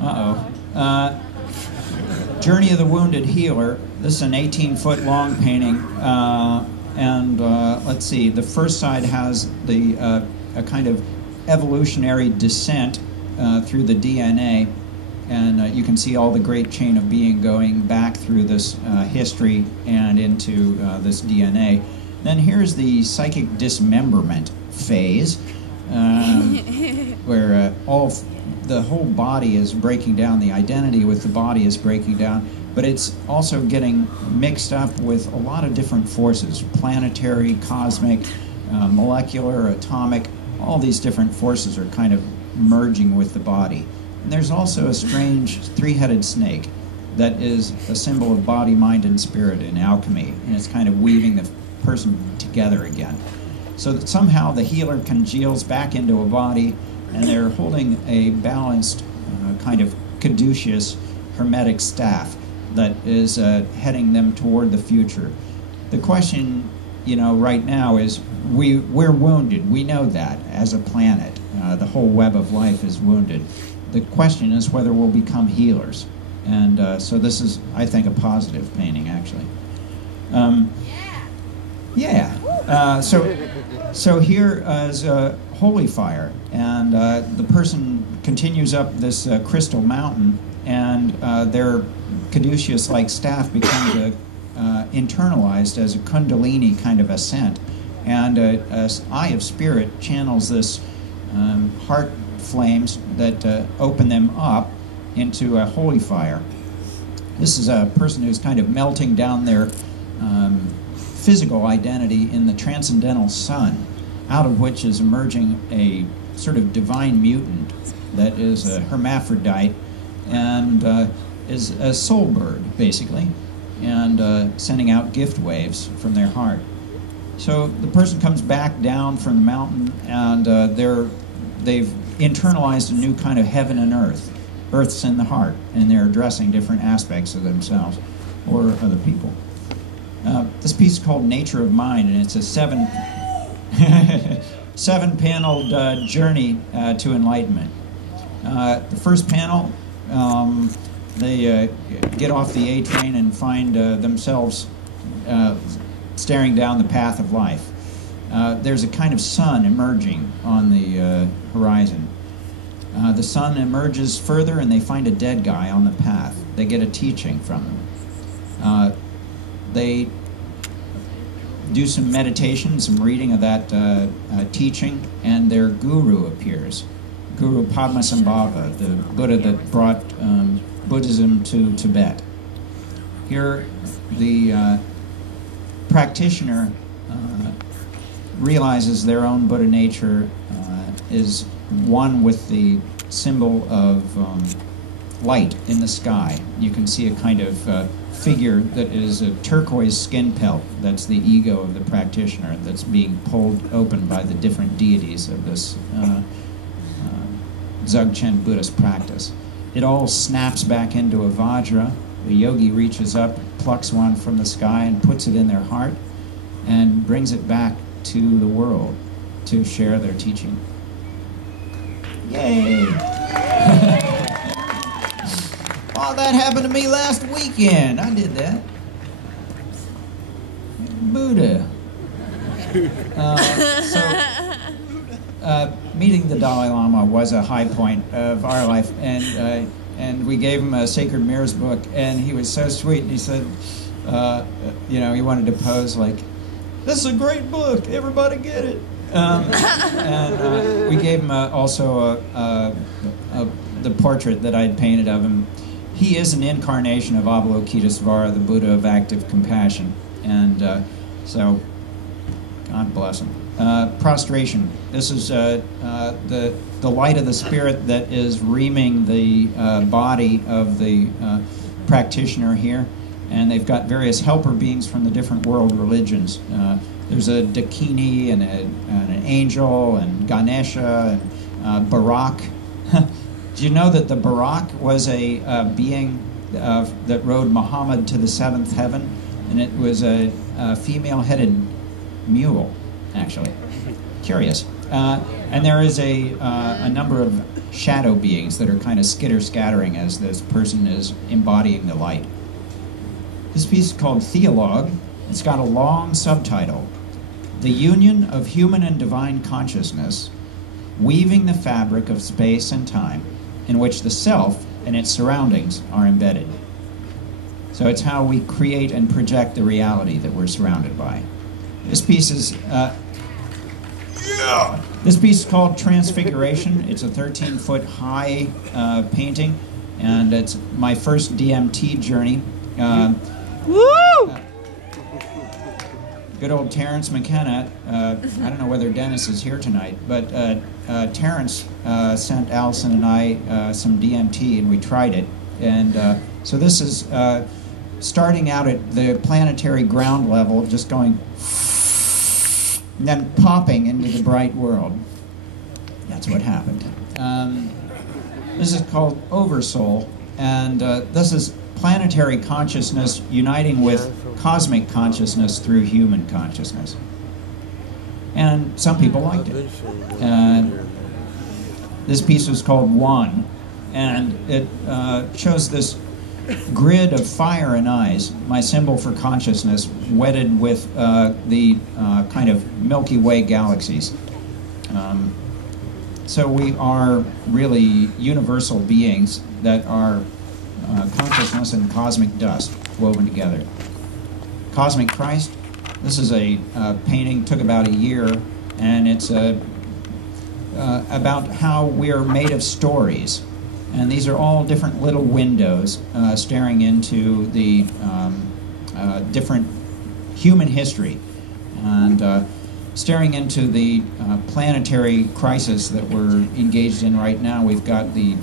Uh-oh. Journey of the Wounded Healer. This is an 18-foot long painting. Let's see, the first side has a kind of evolutionary descent through the DNA. And you can see all the great chain of being going back through this history and into this DNA. Then here's the psychic dismemberment phase, where the whole body is breaking down, the identity with the body is breaking down, but it's also getting mixed up with a lot of different forces, planetary, cosmic, molecular, atomic, all these different forces are kind of merging with the body. And there's also a strange three-headed snake that is a symbol of body, mind, and spirit in alchemy, and it's kind of weaving the person together again. So that somehow the healer congeals back into a body, and they're holding a balanced, kind of caduceus, hermetic staff that is heading them toward the future. The question, right now is, we're wounded. We know that as a planet. The whole web of life is wounded. The question is whether we'll become healers. And so this is, I think, a positive painting, actually. So here is holy fire, and the person continues up this crystal mountain, and their caduceus-like staff becomes internalized as a kundalini kind of ascent, and an eye of spirit channels this heart flames that open them up into a holy fire. This is a person who's kind of melting down their physical identity in the transcendental sun, out of which is emerging a sort of divine mutant that is a hermaphrodite and is a soul bird, basically, and sending out gift waves from their heart. So the person comes back down from the mountain, and they've internalized a new kind of heaven and earth. Earth's in the heart, and they're addressing different aspects of themselves or other people. This piece is called Nature of Mind, and it's a seven-paneled journey to enlightenment. The first panel, they get off the A train and find themselves staring down the path of life. There's a kind of sun emerging on the horizon. The sun emerges further, and they find a dead guy on the path. They get a teaching from him. They do some meditation, some reading of that teaching, and their guru appears. Guru Padmasambhava, the Buddha that brought Buddhism to Tibet. Here, the practitioner realizes their own Buddha nature is one with the symbol of light in the sky. You can see a kind of figure that is a turquoise skin pelt. That's the ego of the practitioner that's being pulled open by the different deities of this Dzogchen Buddhist practice. It all snaps back into a vajra. The yogi reaches up, plucks one from the sky, and puts it in their heart and brings it back to the world to share their teaching. Yay! Oh, that happened to me last weekend. I did that. Buddha. Meeting the Dalai Lama was a high point of our life, and we gave him a Sacred Mirrors book, and he was so sweet, and he said, he wanted to pose like, "This is a great book, everybody get it." And we gave him also the portrait that I'd painted of him. He is an incarnation of Avalokitesvara, the Buddha of active compassion, and so God bless him. Prostration. This is the light of the spirit that is reaming the body of the practitioner here, and they've got various helper beings from the different world religions. There's a Dakini and an angel and Ganesha and Barak. Do you know that the Barak was a being that rode Muhammad to the seventh heaven, and it was a female-headed mule, actually. Curious. And there is a number of shadow beings that are kind of skitter-scattering as this person is embodying the light. This piece is called Theologue. It's got a long subtitle, The Union of Human and Divine Consciousness, Weaving the Fabric of Space and Time, in which the self and its surroundings are embedded. So it's how we create and project the reality that we're surrounded by. This piece is called Transfiguration. It's a 13-foot high painting, and it's my first DMT journey. Good old Terrence McKenna. I don't know whether Dennis is here tonight, but Terrence sent Allison and I some DMT, and we tried it. And so this is starting out at the planetary ground level, just going, and then popping into the bright world. That's what happened. This is called Oversoul, and this is planetary consciousness uniting with cosmic consciousness through human consciousness. And some people liked it. This piece was called One, and it shows this grid of fire and eyes, my symbol for consciousness, wedded with the kind of Milky Way galaxies. So we are really universal beings that are consciousness and cosmic dust woven together. Cosmic Christ, this is a painting, took about a year, and it's about how we're made of stories. And these are all different little windows staring into the different human history, and staring into the planetary crisis that we're engaged in right now. We've got the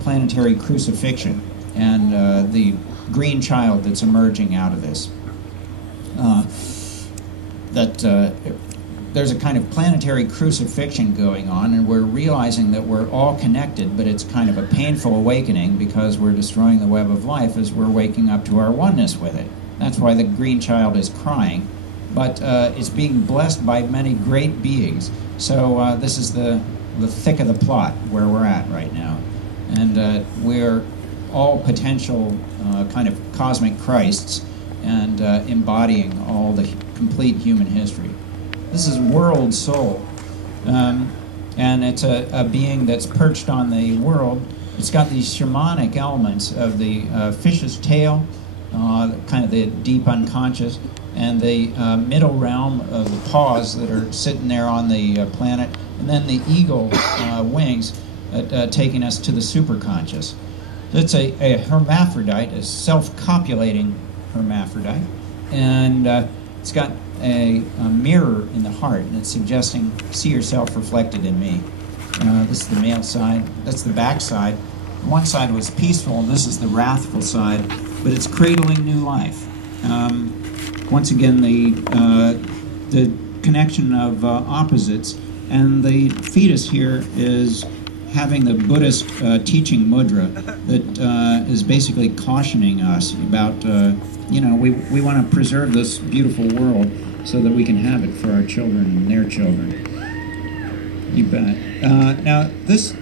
planetary crucifixion and the green child that's emerging out of this. There's a kind of planetary crucifixion going on, and we're realizing that we're all connected, but it's kind of a painful awakening because we're destroying the web of life as we're waking up to our oneness with it. That's why the green child is crying, but it's being blessed by many great beings. So this is the thick of the plot where we're at right now. And we're all potential kind of cosmic Christs and embodying all the complete human history. This is World Soul, and it's a being that's perched on the world. It's got these shamanic elements of the fish's tail, kind of the deep unconscious, and the middle realm of the paws that are sitting there on the planet, and then the eagle wings taking us to the superconscious. It's a hermaphrodite, a self-copulating hermaphrodite, and it's got a mirror in the heart, and it's suggesting, see yourself reflected in me. This is the male side, that's the back side. One side was peaceful, and this is the wrathful side, but it's cradling new life. Once again, the connection of opposites, and the fetus here is having the Buddhist teaching mudra that is basically cautioning us about, we want to preserve this beautiful world so that we can have it for our children and their children. You bet. Now, this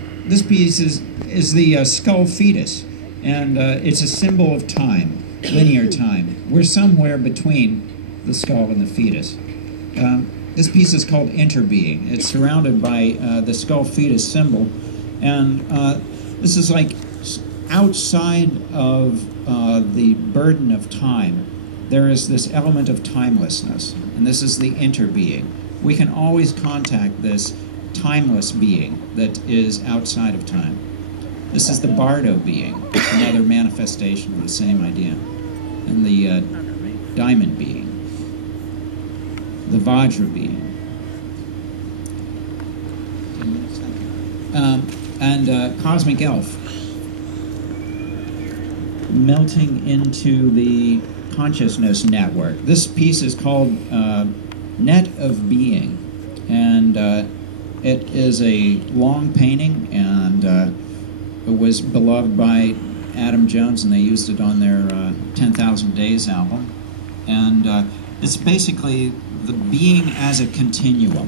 piece is the skull fetus, and it's a symbol of time, linear time. We're somewhere between the skull and the fetus. This piece is called Interbeing. It's surrounded by the skull fetus symbol, and this is like outside of the burden of time. There is this element of timelessness, and this is the interbeing. We can always contact this timeless being that is outside of time. This is the Bardo being, another manifestation of the same idea. And the diamond being, the Vajra being. And cosmic elf, melting into the consciousness network. This piece is called Net of Being, and it is a long painting, and it was beloved by Adam Jones, and they used it on their 10,000 Days album. And it's basically the being as a continuum.